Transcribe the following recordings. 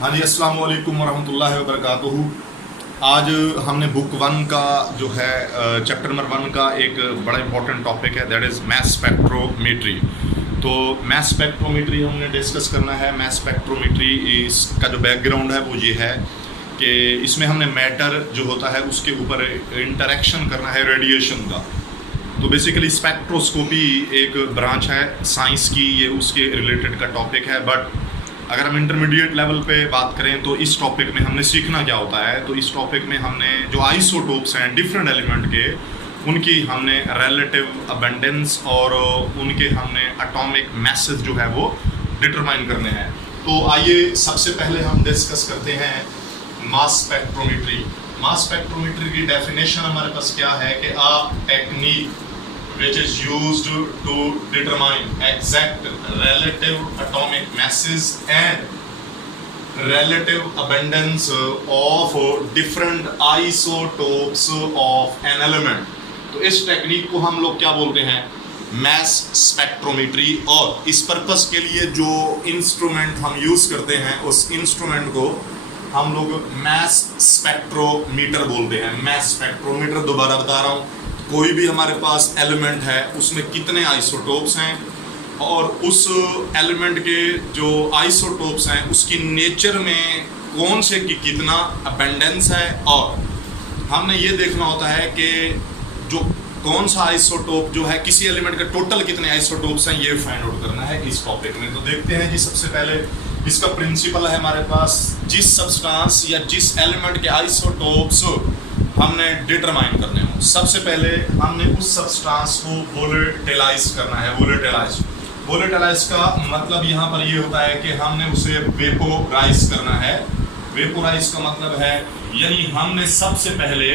हाँ जी, अस्सलाम वालेकुम वरहमतुल्लाहि वबरकातुहू। आज हमने बुक वन का जो है चैप्टर नंबर वन का एक बड़ा इंपॉर्टेंट टॉपिक है, दैट इज़ मैस स्पेक्ट्रोमेट्री। तो मैस स्पेक्ट्रोमेट्री हमने डिस्कस करना है। मैस स्पेक्ट्रोमेट्री इसका जो बैकग्राउंड है वो ये है कि इसमें हमने मैटर जो होता है उसके ऊपर इंटरेक्शन करना है रेडिएशन का। तो बेसिकली स्पेक्ट्रोस्कोपी एक ब्रांच है साइंस की, ये उसके रिलेटेड का टॉपिक है। बट अगर हम इंटरमीडिएट लेवल पे बात करें तो इस टॉपिक में हमने सीखना क्या होता है, तो इस टॉपिक में हमने जो आइसोटोप्स हैं डिफरेंट एलिमेंट के, उनकी हमने रिलेटिव अबंडेंस और उनके हमने एटॉमिक मैसेज जो है वो डिटरमाइन करने हैं। तो आइए सबसे पहले हम डिस्कस करते हैं मास स्पेक्ट्रोमेट्री। मास स्पेक्ट्रोमेट्री की डेफिनेशन हमारे पास क्या है कि a technique which is used to determine exact relative atomic masses and relative abundance of different isotopes of an element। तो इस टेक्निक को हम लोग क्या बोलते हैं, मैस स्पेक्ट्रोमेट्री। और इस पर्पस के लिए जो इंस्ट्रूमेंट हम यूज करते हैं उस इंस्ट्रूमेंट को हम लोग मैस स्पेक्ट्रोमीटर बोलते हैं। मैस स्पेक्ट्रोमीटर, दोबारा बता रहा हूँ, कोई भी हमारे पास एलिमेंट है उसमें कितने आइसोटोप्स हैं और उस एलिमेंट के जो आइसोटोप्स हैं उसकी नेचर में कौन से की कितना अबंडेंस है, और हमने ये देखना होता है कि जो कौन सा आइसोटोप जो है किसी एलिमेंट के टोटल कितने आइसोटोप्स हैं ये फाइंड आउट करना है इस टॉपिक में। तो देखते हैं जी, सबसे पहले इसका प्रिंसिपल है हमारे पास, जिस सब्सटेंस या जिस एलिमेंट के आइसोटोप्स हमने डिटरमाइन करने हो, सबसे पहले हमने उस सब्सटेंस को वोलेटिलाइज करना है। वोलेटिलाइज का मतलब यहाँ पर ये होता है कि हमने उसे वेपोराइज करना है। वेपोराइज का मतलब है यानी हमने सबसे पहले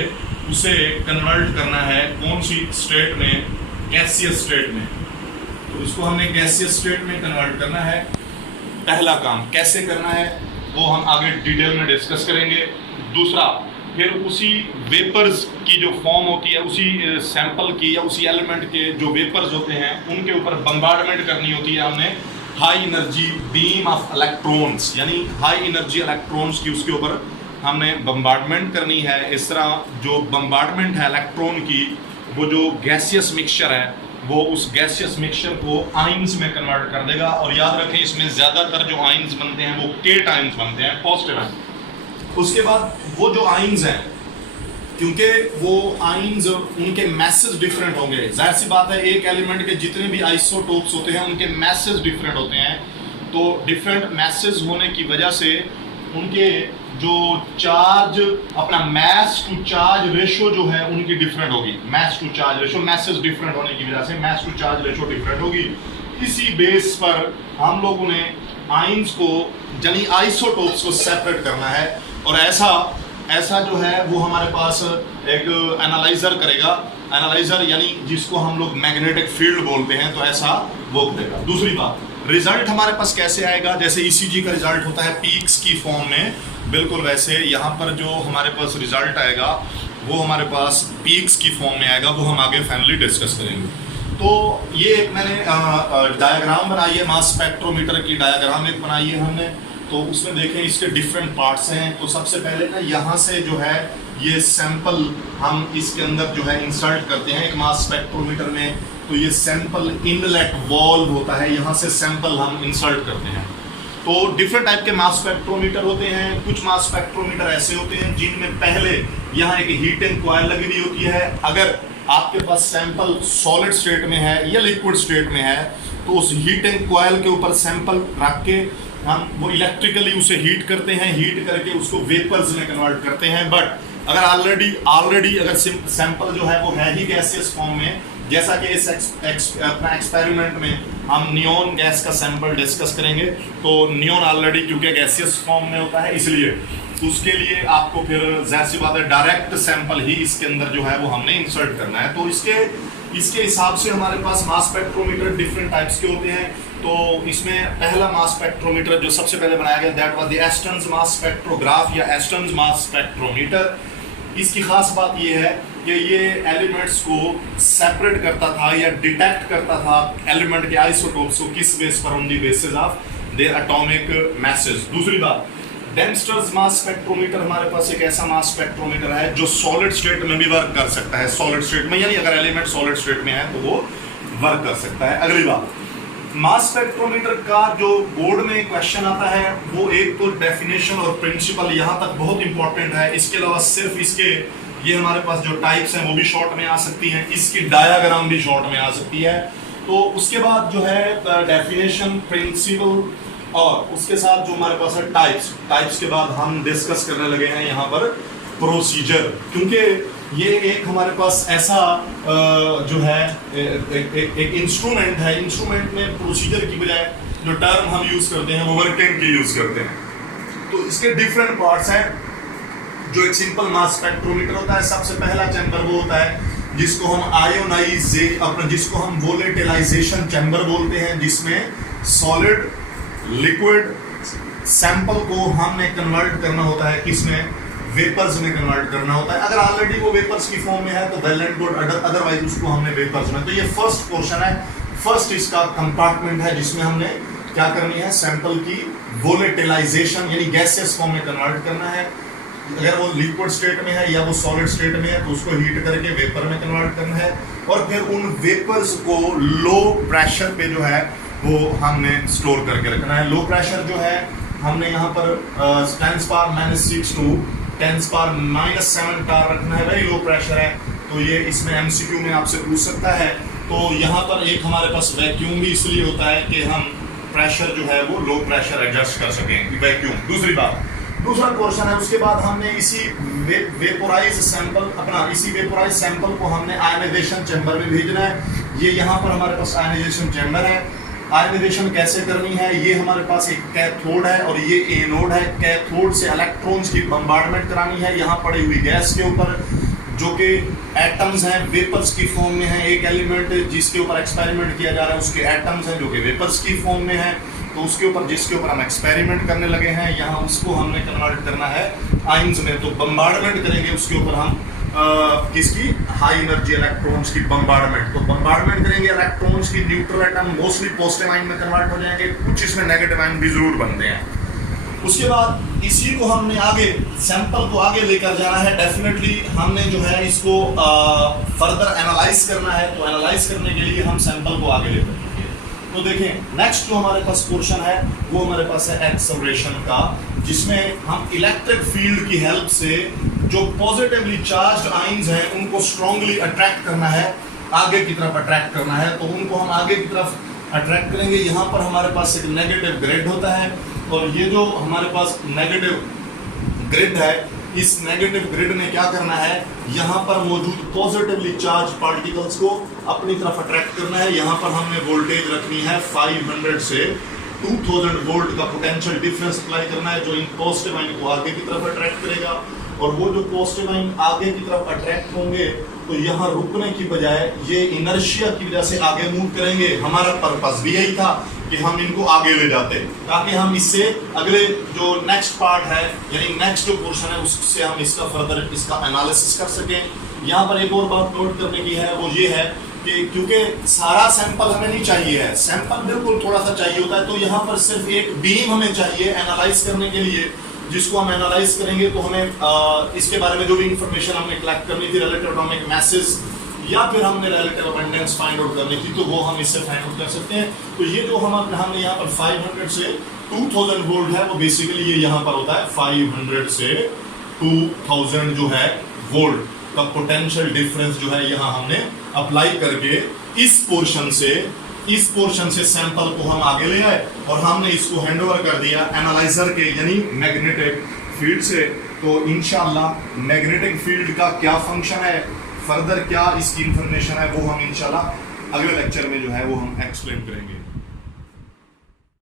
उसे कन्वर्ट करना है कौन सी स्टेट में, गैसियस स्टेट में। तो इसको हमने गैसियस स्टेट में कन्वर्ट करना है। पहला काम कैसे करना है वो हम आगे डिटेल में डिस्कस करेंगे। दूसरा, फिर उसी वेपर्स की जो फॉर्म होती है, उसी सैंपल की या उसी एलिमेंट के जो वेपर्स होते हैं उनके ऊपर बम्बार्डमेंट करनी होती है हमने high energy beam of electrons, यानी हाई एनर्जी इलेक्ट्रॉन्स की उसके ऊपर हमने बम्बार्डमेंट करनी है। इस तरह जो बम्बार्डमेंट है इलेक्ट्रॉन की, वो जो गैसियस मिक्सचर है वो उस गैसियस मिक्सचर को आइंस में कन्वर्ट कर देगा। और याद रखें इसमें ज़्यादातर जो आइंस बनते हैं वो केट आइंस बनते हैं, पॉजिटिव आइंस। उसके बाद वो जो आइंस हैं, क्योंकि वो आइंस उनके मैसेज डिफरेंट होंगे, जाहिर सी बात है एक एलिमेंट के जितने भी आइसोटोप्स होते हैं उनके मैसेज डिफरेंट होते हैं। तो डिफरेंट मैसेज होने की वजह से उनके जो चार्ज, अपना मैस टू चार्ज रेशो जो है उनकी डिफरेंट होगी। Mass to charge ratio, masses different होने की वजह से mass to charge ratio different होगी। इसी बेस पर हम लोगों ने आइंस को यानी आइसोटोप्स को सेपरेट करना है। और ऐसा जो है वो हमारे पास एक एनालाइजर करेगा। एनालाइजर यानी जिसको हम लोग मैग्नेटिक फील्ड बोलते हैं, तो ऐसा वो करेगा। दूसरी बात, रिजल्ट हमारे पास कैसे आएगा, जैसे ईसीजी का रिजल्ट होता है पीक्स की फॉर्म में, बिल्कुल वैसे यहाँ पर जो हमारे पास रिजल्ट आएगा वो हमारे पास पीक्स की फॉर्म में आएगा। वो हम आगे फाइनली डिस्कस करेंगे। तो ये एक मैंने डायग्राम बनाई है, मास स्पेक्ट्रोमीटर की डायग्राम एक बनाई है हमने। तो उसमें देखें इसके डिफरेंट पार्ट्स हैं। तो सबसे पहले ना यहाँ से जो है ये सैंपल हम इसके अंदर जो है इंसर्ट करते हैं एक मास स्पेक्ट्रोमीटर में। तो ये सैंपल इनलेट वॉल्व होता है, यहाँ से सैंपल हम इंसर्ट करते हैं। तो डिफरेंट टाइप के मास स्पेक्ट्रोमीटर होते हैं। कुछ मास स्पेक्ट्रोमीटर ऐसे होते हैं जिनमें पहले यहाँ एक हीटिंग कॉइल लगी हुई होती है। अगर आपके पास सैंपल सॉलिड स्टेट में है या लिक्विड स्टेट में है तो उस हीटिंग कॉइल के ऊपर सैंपल रख के हम वो इलेक्ट्रिकली उसे हीट करते हैं, हीट करके उसको वेपर्स में कन्वर्ट करते हैं। बट अगर ऑलरेडी अगर सैंपल जो है वो है ही गैसियस फॉर्म में, जैसा कि इस अपना एक्सपेरिमेंट में हम नियोन गैस का सैंपल डिस्कस करेंगे, तो नियोन ऑलरेडी क्योंकि गैसियस फॉर्म में होता है इसलिए उसके लिए आपको फिर जाहिर सी बात है डायरेक्ट सैंपल ही इसके अंदर जो है वो हमने इंसर्ट करना है। तो इसके हिसाब से हमारे पास मास स्पेक्ट्रोमीटर डिफरेंट टाइप्स के होते हैं। तो इसमें पहला मास स्पेक्ट्रोमीटर जो सबसे पहले बनाया गया, that was the Aston's mass spectrograph या एस्टन्स मास स्पेक्ट्रोमीटर। इसकी खास बात ये है कि ये एलिमेंट्स को सेपरेट करता था या डिटेक्ट करता था एलिमेंट के आइसोटोप्स को, किस बेस पर, on the basis of their atomic message. दूसरी बात, डेम्स्टर्स मास स्पेक्ट्रोमीटर हमारे पास एक ऐसा मास स्पेक्ट्रोमीटर है जो सॉलिड स्टेट में भी वर्क कर सकता है, सॉलिड स्टेट में, यानी अगर एलिमेंट सॉलिड स्टेट में है तो वो वर्क कर सकता है। अगली बात, मास स्पेक्ट्रोमीटर का जो बोर्ड में क्वेश्चन आता है वो एक तो डेफिनेशन और प्रिंसिपल यहाँ तक बहुत इंपॉर्टेंट है, इसके अलावा सिर्फ इसके ये हमारे पास जो टाइप्स हैं वो भी शॉर्ट में आ सकती हैं, इसकी डायग्राम भी शॉर्ट में आ सकती है। तो उसके बाद जो है डेफिनेशन, प्रिंसिपल और उसके साथ जो हमारे पास है टाइप्स के बाद हम डिस्कस करने लगे हैं यहाँ पर प्रोसीजर, क्योंकि ये एक हमारे पास ऐसा जो है एक इंस्ट्रूमेंट है, इंस्ट्रूमेंट में प्रोसीजर की बजाय जो टर्म हम यूज करते हैं वो वर्किंग की यूज करते हैं। तो इसके डिफरेंट पार्ट्स हैं। जो एक सिंपल मास स्पेक्ट्रोमीटर होता है, सबसे पहला चैम्बर वो होता है जिसको हम जिसको हम वोलेटिलाइजेशन चैम्बर बोलते हैं, जिसमें सॉलिड लिक्विड सैंपल को हमने कन्वर्ट करना होता है, किसमें, वेपर्स में कन्वर्ट करना होता है। अगर ऑलरेडी वो वेपर्स की फॉर्म में है तो वेल एंड गुड, अदरवाइज उसको हमने वेपर्स में। तो ये फर्स्ट पोर्शन है, फर्स्ट इसका कंपार्टमेंट है जिसमें हमने क्या करनी है, सैंपल की वोलेटिलाइजेशन यानी गैसियस फॉर्म में कन्वर्ट करना है। अगर वो लिक्विड स्टेट में है या वो सॉलिड स्टेट में है तो उसको हीट करके वेपर में कन्वर्ट करना है, और फिर उन वेपर्स को लो प्रेशर पे जो है वो हमने स्टोर करके रखना है। लो प्रेशर जो है हमने यहाँ पर 10⁻⁻⁶ to 10⁻⁻7 टार रखना है, वेरी लो प्रेशर है। तो ये इसमें एमसीक्यू में आपसे पूछ सकता है। तो यहाँ पर एक हमारे पास वैक्यूम भी इसलिए होता है कि हम प्रेशर जो है वो लो प्रेशर एडजस्ट कर सकें, वैक्यूम। दूसरी बात, दूसरा क्वेश्चन है, उसके बाद हमने इसी वेपोराइज सैंपल को हमने आयनाइजेशन चैम्बर में भेजना है। ये यहाँ पर हमारे पास आयनाइजेशन चैम्बर है। आयनाइजेशन कैसे करनी है, ये हमारे पास एक कैथोड है और ये एनोड है। कैथोड से इलेक्ट्रॉन्स की बम्बार्डमेंट करानी है यहाँ पड़ी हुई गैस के ऊपर, जो कि एटम्स हैं, वेपर्स की फॉर्म में है। एक एलिमेंट जिसके ऊपर एक्सपेरिमेंट किया जा रहा है उसके एटम्स हैं जो कि वेपर्स की फॉर्म में है। तो उसके ऊपर जिसके ऊपर हम एक्सपेरिमेंट करने लगे हैं यहाँ उसको हमने कन्वर्ट करना है आयंस में। तो बम्बार्डमेंट करेंगे उसके ऊपर हम किसकी, हाई एनर्जी इलेक्ट्रॉन्स की बम्बार्डमेंट। तो बम्बार्डमेंट करेंगे इलेक्ट्रॉन्स की, neutral atom mostly positive ion में कन्वर्ट हो जाएंगे, कुछ इसमें नेगेटिव आयन भी जरूर बनते हैं। उसके बाद इसी को हमने आगे सैंपल को आगे लेकर जाना है। डेफिनेटली हमने जो है इसको फर्दर एनालाइज करना है। तो एनालाइज करने के लिए हम सैंपल को आगे लेकर जाएंगे। तो देखें नेक्स्ट जो हमारे पास पोर्शन है वो हमारे पास है एक्सेलरेशन का, जिसमें हम इलेक्ट्रिक फील्ड की हेल्प से जो पॉजिटिवली चार्ज्ड आयंस हैं उनको स्ट्रांगली अट्रैक्ट करना है, आगे की तरफ अट्रैक्ट करना है। तो उनको हम आगे की तरफ अट्रैक्ट करेंगे। यहाँ पर हमारे पास एक नेगेटिव ग्रिड होता है और ये जो हमारे पास नेगेटिव ग्रिड है, इस नेगेटिव ग्रिड ने क्या करना है, यहाँ पर मौजूद पॉजिटिवली चार्ज पार्टिकल्स को अपनी तरफ अट्रैक्ट करना है। यहाँ पर हमने वोल्टेज रखनी है 500 से 2000 वोल्ट का पोटेंशियल डिफरेंस अप्लाई करना है, जो इन पॉजिटिव आयन को आगे की तरफ अट्रैक्ट करेगा। और वो जो पॉजिटिव आयन आगे की तरफ अट्रैक्ट होंगे तो यहाँ रुकने की बजाय ये इनर्शिया की वजह से आगे मूव करेंगे। हमारा पर्पस भी यही था कि हम इनको आगे ले जाते, ताकि हम इससे अगले जो नेक्स्ट पार्ट है यानी नेक्स्ट जो पोर्शन है उससे हम इसका फर्दर इसका एनालिसिस कर सकें। यहाँ पर एक और बात नोट करने की है, वो ये है कि क्योंकि सारा सैंपल हमें नहीं चाहिए है, सैंपल बिल्कुल थोड़ा सा चाहिए होता है। तो यहाँ पर सिर्फ एक बीम हमें चाहिए एनालाइज करने के लिए, जिसको हम एनालाइज करेंगे तो हमें इसके बारे में जो भी इंफॉर्मेशन हमने कलेक्ट करनी थी, रिलेटिव एटॉमिक मैसेज या फिर हमने रिलेटिव अबंडेंस फाइंड आउट करनी थी, तो वो हम इससे फाइंड आउट कर सकते हैं। तो ये जो हमने यहाँ पर 500 से 2000 वोल्ट है, वो बेसिकली ये यहाँ पर होता है 500 से 2000 जो है वोल्ट का पोटेंशियल डिफरेंस जो है यहाँ हमने अप्लाई करके इस पोर्शन से सैंपल को हम आगे ले आए और हमने इसको हैंडओवर कर दिया एनालाइजर के यानी मैग्नेटिक फील्ड से। तो इंशाल्लाह मैग्नेटिक फील्ड का क्या फंक्शन है, फर्दर क्या इसकी इंफॉर्मेशन है, वो हम इंशाल्लाह अगले लेक्चर में जो है वो हम एक्सप्लेन करेंगे।